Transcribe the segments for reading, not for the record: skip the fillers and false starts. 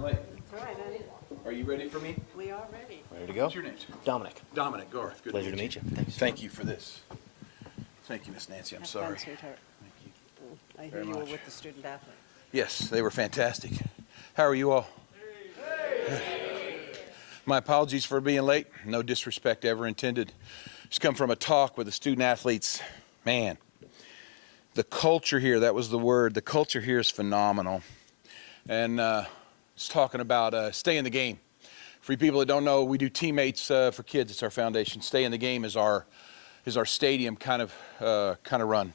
running late. That's right, honey. Are you ready for me? We are ready. Ready to go? What's your name, sir? Dominic. Dominic, Garth. Good Pleasure to meet you. Thanks. Thank you for this. Thank you, Miss Nancy. I'm Have sorry. fun, sweetheart. Thank you. I hear Very you were much. with the student athlete. Yes, they were fantastic. How are you all? My apologies for being late. No disrespect ever intended. Just come from a talk with the student athletes. Man, the culture here, that was the word. The culture here is phenomenal. And it's talking about stay in the game. For you people that don't know, we do teammates for kids. It's our foundation. Stay in the game is our stadium kind of run.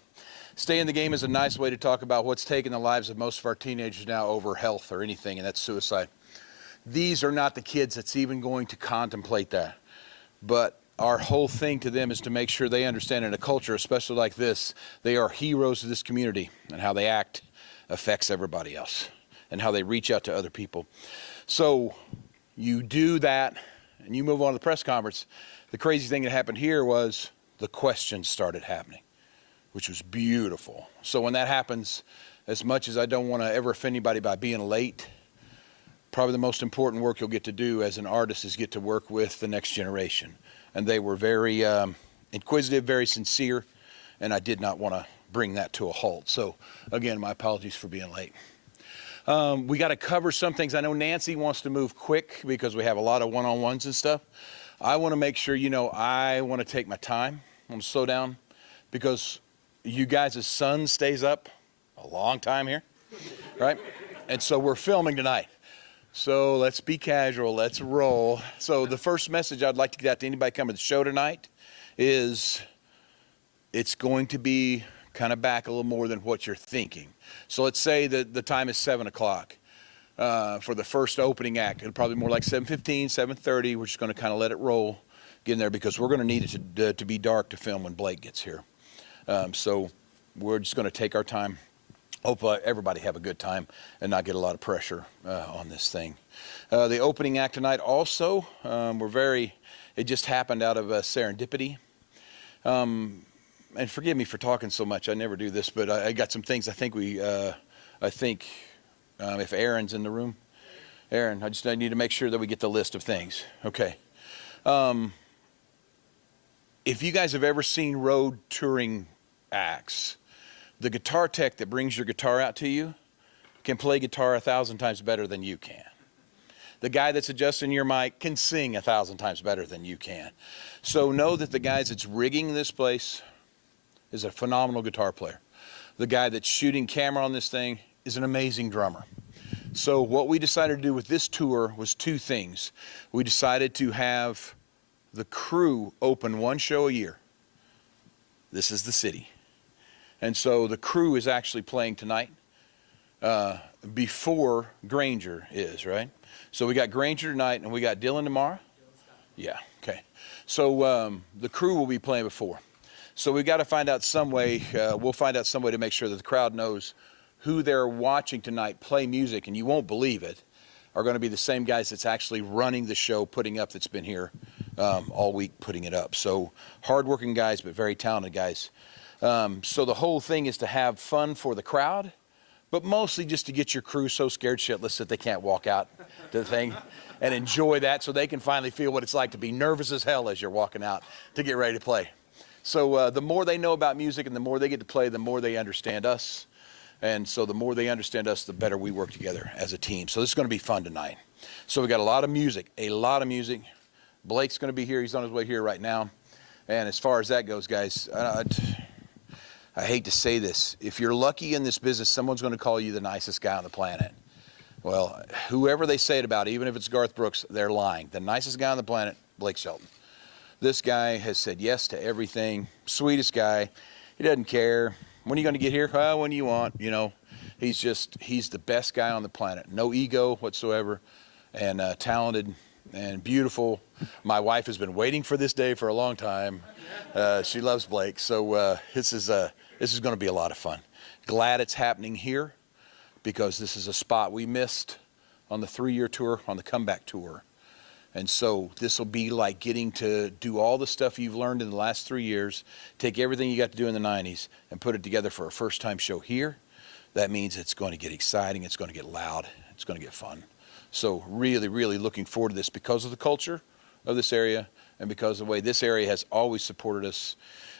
Stay in the game is a nice way to talk about what's taking the lives of most of our teenagers now over health or anything, and that's suicide. These are not the kids that's even going to contemplate that. But our whole thing to them is to make sure they understand in a culture, especially like this, they are heroes of this community, and how they act affects everybody else, and how they reach out to other people. So you do that, and you move on to the press conference. The crazy thing that happened here was the questions started happening, which was beautiful. So when that happens, as much as I don't want to ever offend anybody by being late, probably the most important work you'll get to do as an artist is get to work with the next generation. And they were very inquisitive, very sincere, and I did not want to bring that to a halt. So again, my apologies for being late. We got to cover some things. I know Nancy wants to move quick because we have a lot of one-on-ones and stuff. I want to make sure, I want to take my time. I want to slow down because you guys' son stays up a long time here, right? And so we're filming tonight. So let's be casual, let's roll. So the first message I'd like to get out to anybody coming to the show tonight is it's going to be kind of back a little more than what you're thinking. So let's say that the time is 7 o'clock for the first opening act. It'll probably be more like 7:15, 7:30. We're just going to kind of let it roll, get in there, because we're going to need it to be dark to film when Blake gets here. So we're just going to take our time. Hope everybody have a good time and not get a lot of pressure on this thing. The opening act tonight also, it just happened out of serendipity. And forgive me for talking so much. I never do this, but I got some things I think if Aaron's in the room. Aaron, I need to make sure that we get the list of things. Okay. If you guys have ever seen road touring acts, the guitar tech that brings your guitar out to you can play guitar 1,000 times better than you can. The guy that's adjusting your mic can sing 1,000 times better than you can. So know that the guy that's rigging this place is a phenomenal guitar player. The guy that's shooting camera on this thing is an amazing drummer. So what we decided to do with this tour was two things. We decided to have the crew open one show a year. This is the city. And so the crew is actually playing tonight before Granger is, right? So we got Granger tonight and we got Dylan tomorrow? Yeah, okay. So the crew will be playing before. So we've got to find out some way, we'll find out some way to make sure that the crowd knows who they're watching tonight play music, and you won't believe it, are going to be the same guys that's actually running the show, putting up, that's been here all week putting it up. So hardworking guys, but very talented guys. So the whole thing is to have fun for the crowd, but mostly just to get your crew so scared shitless that they can't walk out to the thing and enjoy that, so they can finally feel what it's like to be nervous as hell as you're walking out to get ready to play. So the more they know about music and the more they get to play, the more they understand us. And so the more they understand us, the better we work together as a team. So this is going to be fun tonight. So we got a lot of music. Blake's going to be here. He's on his way here right now. And as far as that goes, guys, I hate to say this. If you're lucky in this business, someone's going to call you the nicest guy on the planet. Well, whoever they say it about, even if it's Garth Brooks, they're lying. The nicest guy on the planet, Blake Shelton. This guy has said yes to everything. Sweetest guy. He doesn't care. When are you going to get here? When you want. He's the best guy on the planet. No ego whatsoever, and talented and beautiful. My wife has been waiting for this day for a long time. She loves Blake, so this is going to be a lot of fun. Glad it's happening here, because this is a spot we missed on the 3-year tour, on the comeback tour. And so this will be like getting to do all the stuff you've learned in the last 3 years, take everything you got to do in the 90s and put it together for a first-time show here. That means it's going to get exciting, it's going to get loud, it's going to get fun. So really, really looking forward to this because of the culture of this area and because of the way this area has always supported us.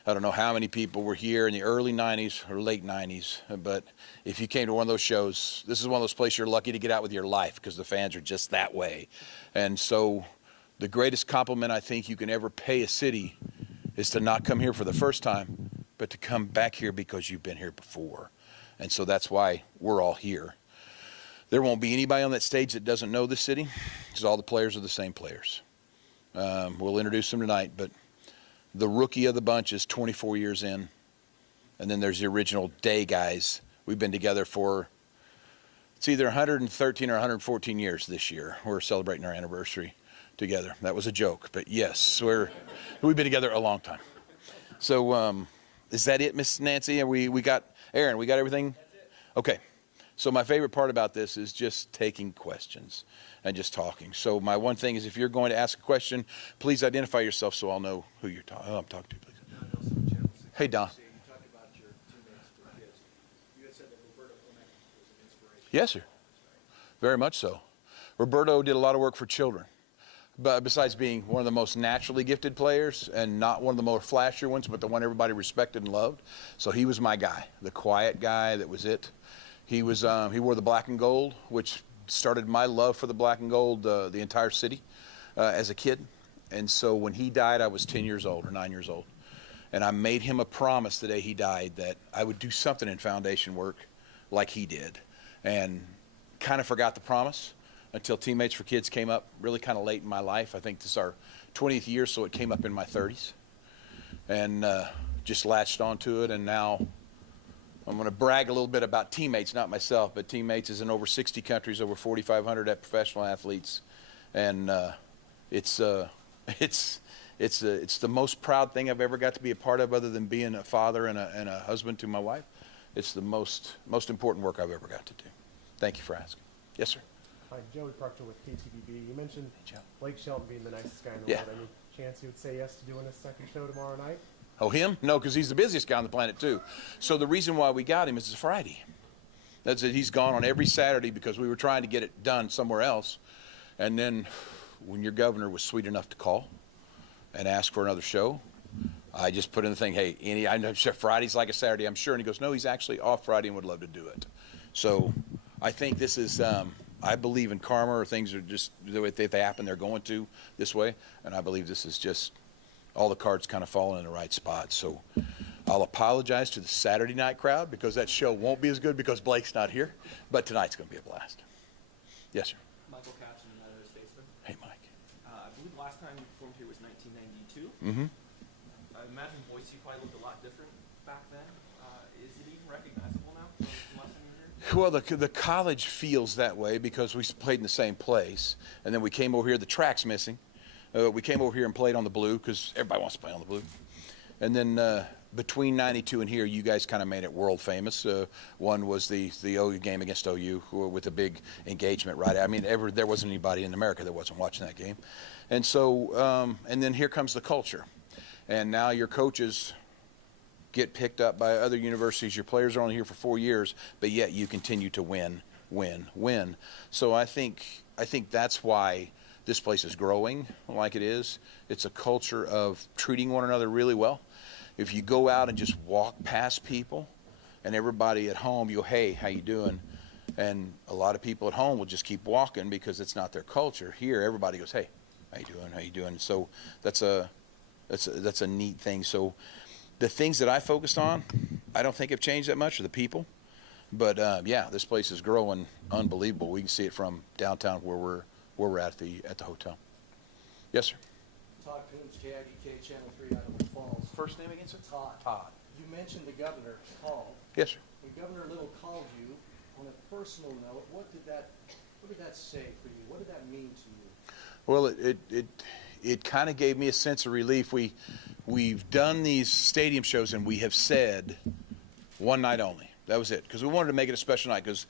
I don't know how many people were here in the early 90s or late 90s, but if you came to one of those shows, this is one of those places you're lucky to get out with your life because the fans are just that way. And so the greatest compliment I think you can ever pay a city is to not come here for the first time, but to come back here because you've been here before. And so that's why we're all here. There won't be anybody on that stage that doesn't know the city because all the players are the same players. We'll introduce them tonight, but the rookie of the bunch is 24 years in. And then there's the original day guys. We've been together for, it's either 113 or 114 years this year. We're celebrating our anniversary together. That was a joke, but yes, we've been together a long time. So is that it, Miss Nancy? We got, Aaron, we got everything? That's it. Okay. So my favorite part about this is just taking questions and just talking. So my one thing is if you're going to ask a question, please identify yourself so I'll know who I'm talking to, please. Don Nelson, Channel 6. Hey, Don. You talked about your teammates for kids. You had said that Roberto Clemente was an inspiration. Yes, sir. Very much so. Roberto did a lot of work for children. But besides being one of the most naturally gifted players and not one of the more flashier ones, but the one everybody respected and loved. So he was my guy, the quiet guy, that was it. He was he wore the black and gold, which started my love for the black and gold, the entire city as a kid. And so when he died, I was 10 years old or 9 years old. And I made him a promise the day he died that I would do something in foundation work like he did. And kind of forgot the promise until Teammates for Kids came up really kind of late in my life. I think this is our 20th year, so it came up in my 30s. And just latched onto it, and now I'm going to brag a little bit about Teammates, not myself, but Teammates is in over 60 countries, over 4,500 professional athletes, and it's the most proud thing I've ever got to be a part of, other than being a father and a husband to my wife. It's the most important work I've ever got to do. Thank you for asking. Yes, sir. Hi, Joey Proctor with KTVB. You mentioned Joe. Blake Shelton being the nicest guy in the Yeah. world. Any chance he would say yes to doing a second show tomorrow night? Oh, him? No, because he's the busiest guy on the planet, too. So the reason why we got him is it's Friday. That's it. He's gone on every Saturday because we were trying to get it done somewhere else. And then when your governor was sweet enough to call and ask for another show, I just put in the thing, hey, I know Friday's like a Saturday, I'm sure. And he goes, no, he's actually off Friday and would love to do it. So I think this is, I believe in karma, or things are just, if they happen, they're going to this way. And I believe this is just all the cards kind of falling in the right spot. So I'll apologize to the Saturday night crowd because that show won't be as good because Blake's not here. But tonight's going to be a blast. Yes, sir. Michael Capson, United Statesman. Hey, Mike. I believe the last time you performed here was 1992. Mm-hmm. I imagine Boise probably looked a lot different back then. Is it even recognizable now from the last time you were here? Well, the college feels that way because we played in the same place. And then we came over here, the track's missing. We came over here and played on the blue because everybody wants to play on the blue. And then between 92 and here, you guys kind of made it world famous. One was the OU game against OU with a big engagement, right? I mean, there wasn't anybody in America that wasn't watching that game. And so, and then here comes the culture. And now your coaches get picked up by other universities. Your players are only here for 4 years, but yet you continue to win. So I think that's why this place is growing like it is. It's a culture of treating one another really well. If you go out and just walk past people and everybody at home, you go, hey, how you doing? And a lot of people at home will just keep walking because it's not their culture. Here, everybody goes, hey, how you doing? How you doing? So that's a neat thing. So the things that I focused on, I don't think have changed that much, are the people. But yeah, this place is growing unbelievable. We can see it from downtown where we're at the hotel. Yes, sir. Todd Coombs, KIDK, Channel 3, Idaho Falls. First name again, sir? Todd. You mentioned the governor called. Yes, sir. When Governor Little called you, on a personal note, what did that say for you? What did that mean to you? Well, it kind of gave me a sense of relief. We've done these stadium shows and we have said one night only. That was it, because we wanted to make it a special night. Because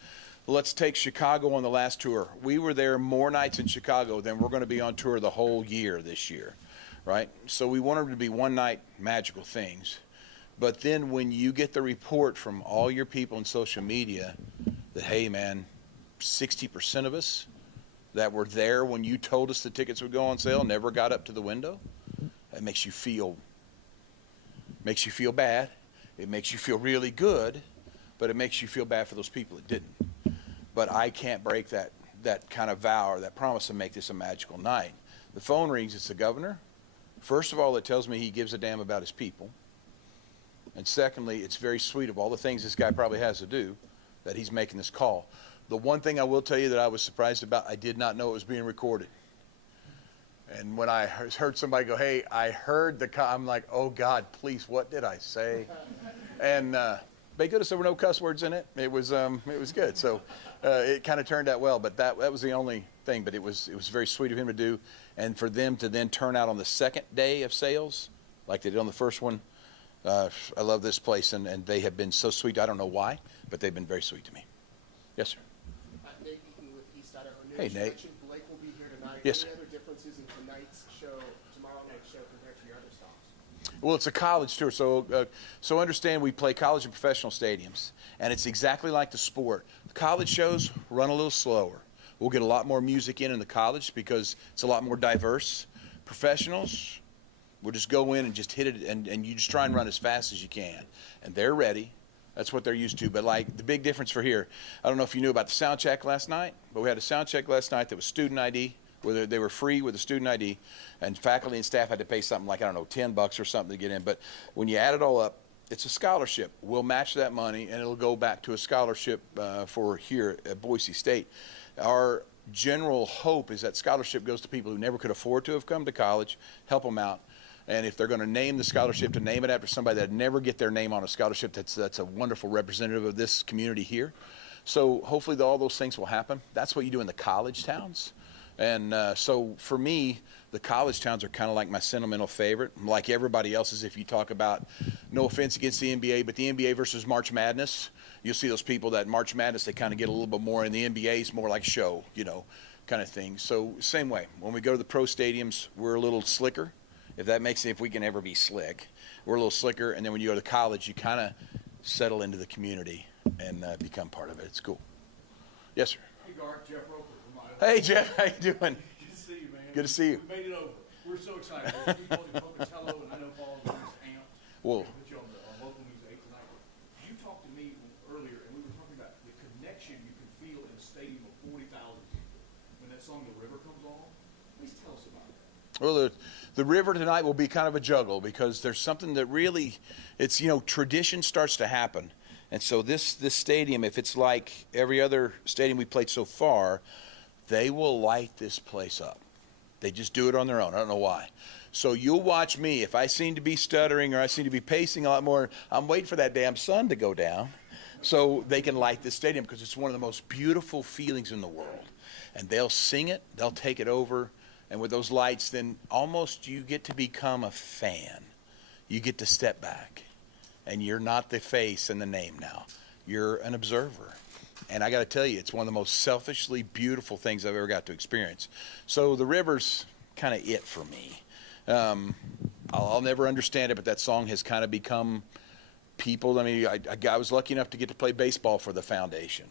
let's take Chicago on the last tour. We were there more nights in Chicago than we're going to be on tour the whole year this year, right? So we wanted it to be one night magical things. But then when you get the report from all your people in social media that, hey, man, 60% of us that were there when you told us the tickets would go on sale never got up to the window, it makes you feel bad. It makes you feel really good, but it makes you feel bad for those people that didn't. But I can't break that kind of vow or that promise to make this a magical night. The phone rings, it's the governor. First of all, it tells me he gives a damn about his people. And secondly, it's very sweet of all the things this guy probably has to do that he's making this call. The one thing I will tell you that I was surprised about, I did not know it was being recorded. And when I heard somebody go, hey, I heard the call, I'm like, oh God, please, what did I say? And thank goodness there were no cuss words in it. It was good. So it kind of turned out well, but that was the only thing. But it was very sweet of him to do. And for them to then turn out on the second day of sales, like they did on the first one, I love this place, and they have been so sweet. I don't know why, but they've been very sweet to me. Yes, sir. Nate Eaton with East Idaho News. Hey, You Nate. mentioned Blake will be here tonight. Yes, Any sir. other differences in tomorrow night's show compared to your other stops? Well, it's a college tour, so understand we play college and professional stadiums, and it's exactly like the sport. The college shows run a little slower. We'll get a lot more music in the college because it's a lot more diverse. Professionals, we'll just go in and just hit it, and you just try and run as fast as you can. And they're ready. That's what they're used to. But like the big difference for here, I don't know if you knew about the sound check last night, but we had a sound check last night that was student ID, where they were free with a student ID, and faculty and staff had to pay something like, I don't know, $10 or something to get in. But when you add it all up, it's a scholarship. We'll match that money, and it'll go back to a scholarship for here at Boise State. Our general hope is that scholarship goes to people who never could afford to have come to college, help them out. And if they're going to name the scholarship, to name it after somebody that never get their name on a scholarship, that's a wonderful representative of this community here. So hopefully all those things will happen. That's what you do in the college towns. And so for me, the college towns are kind of like my sentimental favorite. Like everybody else's, if you talk about, no offense against the NBA, but the NBA versus March Madness, you'll see those people that March Madness, they kind of get a little bit more, and the NBA is more like show, kind of thing. So same way. When we go to the pro stadiums, we're a little slicker. If we can ever be slick, we're a little slicker. And then when you go to college, you kind of settle into the community and become part of it. It's cool. Yes, sir. Hey, Garth, Jeff Roper from Idaho. Hey, Jeff, how you doing? Good to see you, man. Good to see you. We made it over. We're so excited. There's people in Pocatello, and I know Paul is amped. Whoa. Put you on local news 8 tonight. You talked to me earlier, and we were talking about the connection you can feel in a stadium of 40,000 people when that song "The River" comes on. Please tell us about that. Well, the river tonight will be kind of a juggle because there's something that really, it's, tradition starts to happen. And so this stadium, if it's like every other stadium we played so far, they will light this place up. They just do it on their own. I don't know why. So you'll watch me. If I seem to be stuttering or I seem to be pacing a lot more, I'm waiting for that damn sun to go down so they can light this stadium because it's one of the most beautiful feelings in the world. And they'll sing it. They'll take it over. And with those lights, then almost you get to become a fan. You get to step back. And you're not the face and the name now. You're an observer. And I got to tell you, it's one of the most selfishly beautiful things I've ever got to experience. So the river's kind of it for me. I'll never understand it, but that song has kind of become people. I mean, I was lucky enough to get to play baseball for the foundation.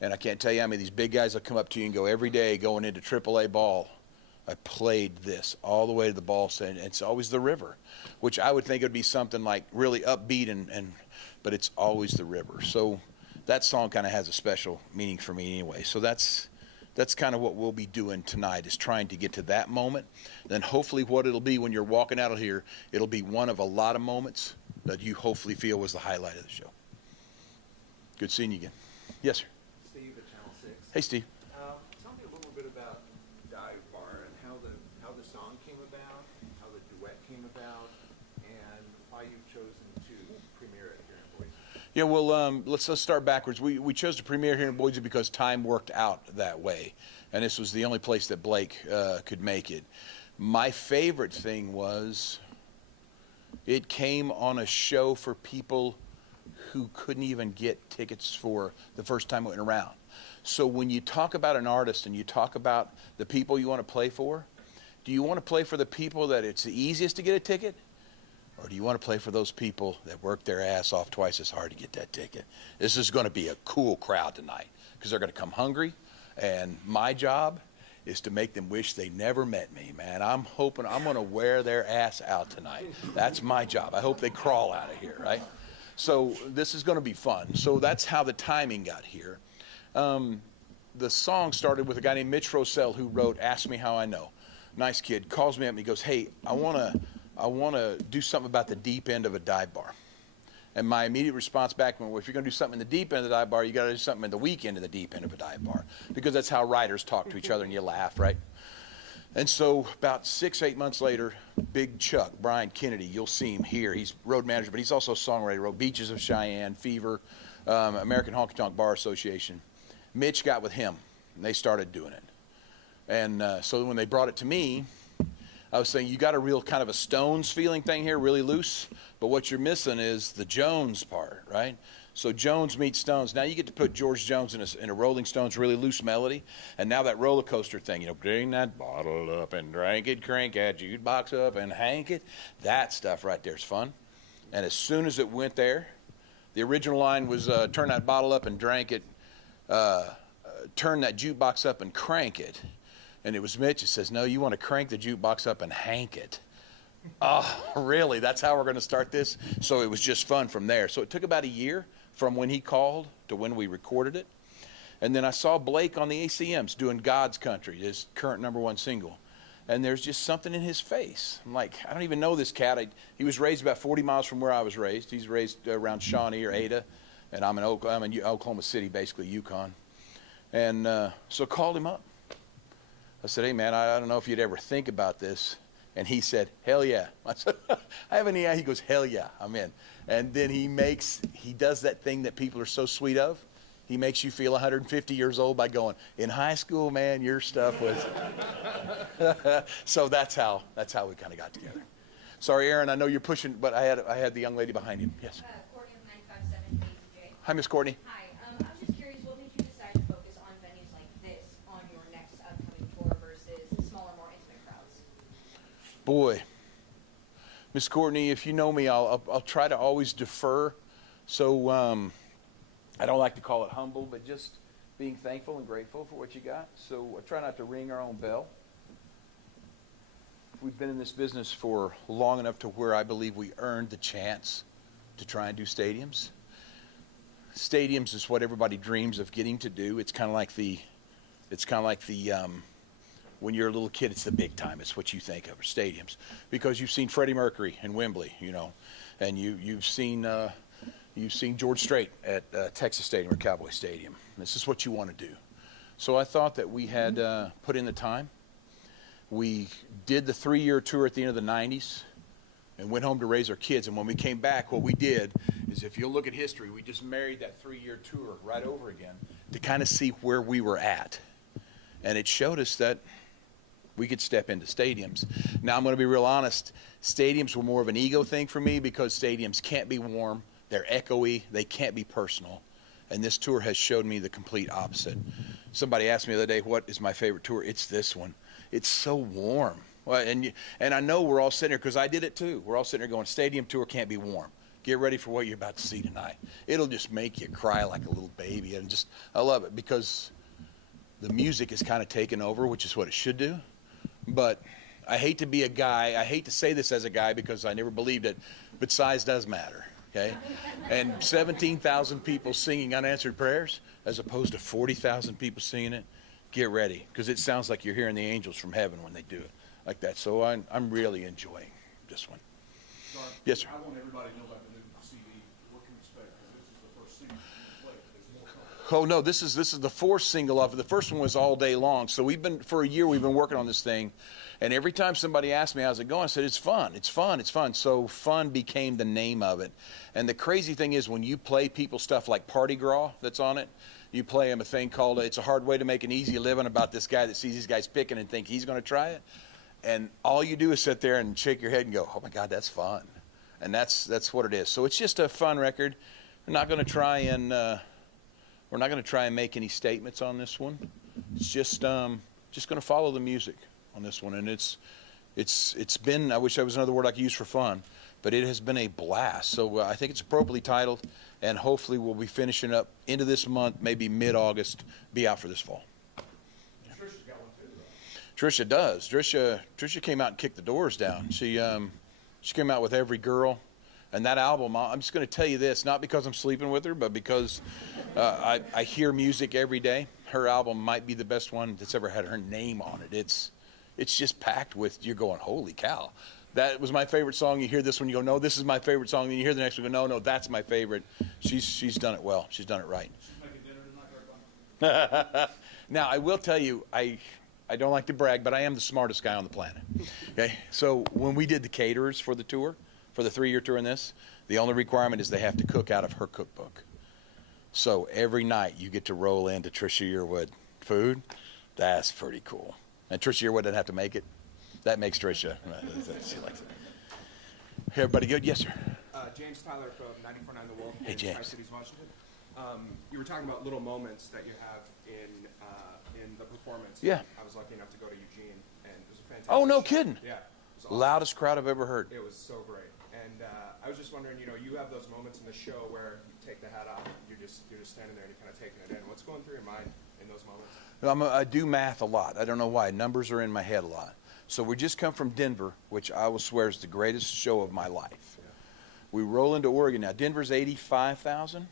And I can't tell you how many of these big guys will come up to you and go every day going into AAA ball. I played this all the way to the ball stand. It's always the river, which I would think would be something like really upbeat, but it's always the river. So that song kind of has a special meaning for me anyway. So that's kind of what we'll be doing tonight, is trying to get to that moment. Then hopefully what it'll be when you're walking out of here, it'll be one of a lot of moments that you hopefully feel was the highlight of the show. Good seeing you again. Yes, sir. Steve at Channel 6. Hey, Steve. Tell me a little bit about Dive Bar and how the song came about, how the duet came about, and why you've chosen to premiere it here in Boise. Yeah, well, let's start backwards. We chose to premiere here in Boise because time worked out that way, and this was the only place that Blake could make it. My favorite thing was it came on a show for people who couldn't even get tickets for the first time it went around. So when you talk about an artist and you talk about the people you want to play for, do you want to play for the people that it's the easiest to get a ticket? Or do you want to play for those people that work their ass off twice as hard to get that ticket? This is going to be a cool crowd tonight because they're going to come hungry. And my job is to make them wish they never met me, man. I'm hoping I'm going to wear their ass out tonight. That's my job. I hope they crawl out of here, right? So this is going to be fun. So that's how the timing got here. The song started with a guy named Mitch Rossell who wrote Ask Me How I Know. Nice kid. Calls me up and he goes, hey, I want to do something about the deep end of a dive bar. And my immediate response back was, well, if you're going to do something in the deep end of the dive bar, you got to do something in the weak end of the deep end of a dive bar. Because that's how writers talk to each other and you laugh, right? And so about 6, 8 months later, Big Chuck, Brian Kennedy, you'll see him here. He's road manager, but he's also a songwriter. Wrote Beaches of Cheyenne, Fever, American Honky Tonk Bar Association. Mitch got with him, and they started doing it. And so when they brought it to me, I was saying, you got a real kind of a Stones feeling thing here, really loose, but what you're missing is the Jones part, right? So Jones meets Stones. Now you get to put George Jones in a Rolling Stones really loose melody, and now that roller coaster thing, you know, bring that bottle up and drink it, crank that jukebox up and hank it. That stuff right there is fun. And as soon as it went there, the original line was turn that bottle up and drank it, turn that jukebox up and crank it. And it was Mitch that says, no, you want to crank the jukebox up and hank it. Oh, really? That's how we're going to start this? So it was just fun from there. So it took about a year from when he called to when we recorded it. And then I saw Blake on the ACMs doing God's Country, his current #1 single. And there's just something in his face. I'm like, I don't even know this cat. He was raised about 40 miles from where I was raised. He's raised around Shawnee or Ada. And I'm in Oklahoma City, basically, Yukon. And so I called him up. I said, hey, man, I don't know if you'd ever think about this. And he said, hell yeah. I said, I have an EI. He goes, hell yeah, I'm in. And then he does that thing that people are so sweet of. He makes you feel 150 years old by going, in high school, man, your stuff was. So that's how we kind of got together. Sorry, Aaron, I know you're pushing, but I had the young lady behind him. Yes. Courtney with 95.7 KTJ. Hi, Miss Courtney. Hi. I was just curious, what made you decide to focus on venues like this on your next upcoming tour versus smaller, more intimate crowds? Boy, Miss Courtney, if you know me, I'll try to always defer. So I don't like to call it humble, but just being thankful and grateful for what you got. So I try not to ring our own bell. We've been in this business for long enough to where I believe we earned the chance to try and do stadiums. Stadiums is what everybody dreams of getting to do. It's kind of like the when you're a little kid, it's the big time. It's what you think of, stadiums, because you've seen Freddie Mercury in Wembley, you know, and you've seen George Strait at Texas Stadium or Cowboy Stadium. This is what you want to do. So I thought that we had put in the time. We did the 3-year tour at the end of the 90s and went home to raise our kids. And when we came back, what we did is, if you'll look at history, we just married that 3-year tour right over again to kind of see where we were at. And it showed us that we could step into stadiums. Now, I'm going to be real honest. Stadiums were more of an ego thing for me because stadiums can't be warm. They're echoey. They can't be personal. And this tour has showed me the complete opposite. Somebody asked me the other day, what is my favorite tour? It's this one. It's so warm. Well, and I know we're all sitting here, because I did it too. We're all sitting here going, stadium tour can't be warm. Get ready for what you're about to see tonight. It'll just make you cry like a little baby. And I love it because the music is kind of taken over, which is what it should do. But I hate to be a guy. I hate to say this as a guy because I never believed it, but size does matter, okay? And 17,000 people singing unanswered prayers as opposed to 40,000 people singing it. Get ready, because it sounds like you're hearing the angels from heaven when they do it like that. So I'm really enjoying this one. Garth, Yes, sir. I want everybody to know about the new CD. What can we expect? Because this is the first single you played. There's more coming. Oh no, this is the 4th single off. The first one was All Day Long. So for a year we've been working on this thing, and every time somebody asked me how's it going, I said it's fun. It's fun. It's fun. So fun became the name of it. And the crazy thing is, when you play people stuff like Party Gras that's on it, you play them a thing called It's a Hard Way to Make an Easy Living, about this guy that sees these guys picking and think he's going to try it. And all you do is sit there and shake your head and go, oh my God, that's fun. And that's what it is. So it's just a fun record. We're not going to try and make any statements on this one. It's just going to follow the music on this one. And it's been, I wish I was another word I could use for fun, but it has been a blast. So I think it's appropriately titled, and hopefully we'll be finishing up into this month, maybe mid-August, be out for this fall. Trisha's got one too, though. Trisha does. Trisha came out and kicked the doors down. She came out with Every Girl, and that album. I'm just going to tell you this, not because I'm sleeping with her, but because I hear music every day. Her album might be the best one that's ever had her name on it. It's just packed with, you're going, holy cow. That was my favorite song. You hear this one, you go, no, this is my favorite song. Then you hear the next one, you go, no, that's my favorite. She's done it well. She's done it right. She's making dinner tonight, Garth? Now, I will tell you, I don't like to brag, but I am the smartest guy on the planet. Okay, so when we did the caterers for the tour, for the 3-year tour in this, the only requirement is they have to cook out of her cookbook. So every night you get to roll into Trisha Yearwood food. That's pretty cool. And Trisha Yearwood doesn't have to make it. That makes Trisha. She likes it. Hey, everybody good? Yes, sir. James Tyler from 94.9 The Wolf Hey, in James. Tri-Cities, Washington. You were talking about little moments that you have in the performance. Yeah. I was lucky enough to go to Eugene, and it was a fantastic Oh, no show. kidding. Yeah. It was awesome. Loudest crowd I've ever heard. It was so great. And I was just wondering, you have those moments in the show where you take the hat off, you're just standing there and you're kind of taking it in. What's going through your mind in those moments? I do math a lot. I don't know why. Numbers are in my head a lot. So we just come from Denver, which I will swear is the greatest show of my life. Yeah. We roll into Oregon. Now, Denver's 85,000.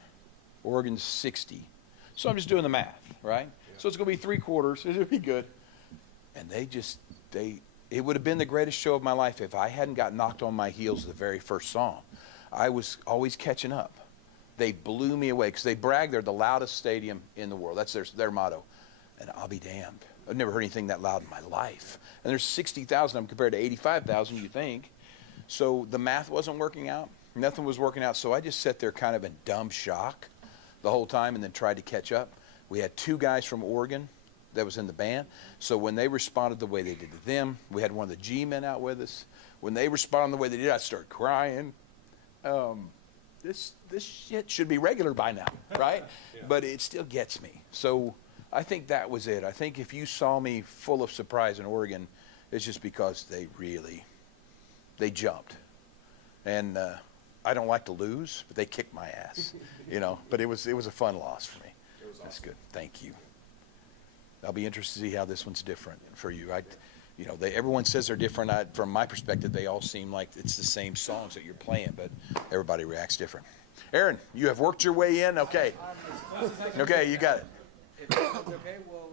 Oregon's 60. So I'm just doing the math, right? Yeah. So it's going to be 3/4. It'll be good. And it would have been the greatest show of my life if I hadn't got knocked on my heels the very first song. I was always catching up. They blew me away because they brag they're the loudest stadium in the world. That's their motto. And I'll be damned. I've never heard anything that loud in my life. And there's 60,000 of them compared to 85,000, you think. So the math wasn't working out. Nothing was working out. So I just sat there kind of in dumb shock the whole time and then tried to catch up. We had 2 guys from Oregon that was in the band. So when they responded the way they did to them, we had one of the G-men out with us. When they responded the way they did, I started crying. This shit should be regular by now, right? Yeah. But it still gets me. So I think that was it. I think if you saw me full of surprise in Oregon, it's just because they jumped. And I don't like to lose, but they kicked my ass, But it was a fun loss for me. It was awesome. That's good. Thank you. I'll be interested to see how this one's different for you. Everyone says they're different. From my perspective, they all seem like it's the same songs that you're playing, but everybody reacts different. Aaron, you have worked your way in. Okay. I'm as close as I can Okay, you got it. If it's okay, we'll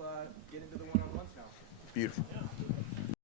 get into the one-on-ones now. Beautiful.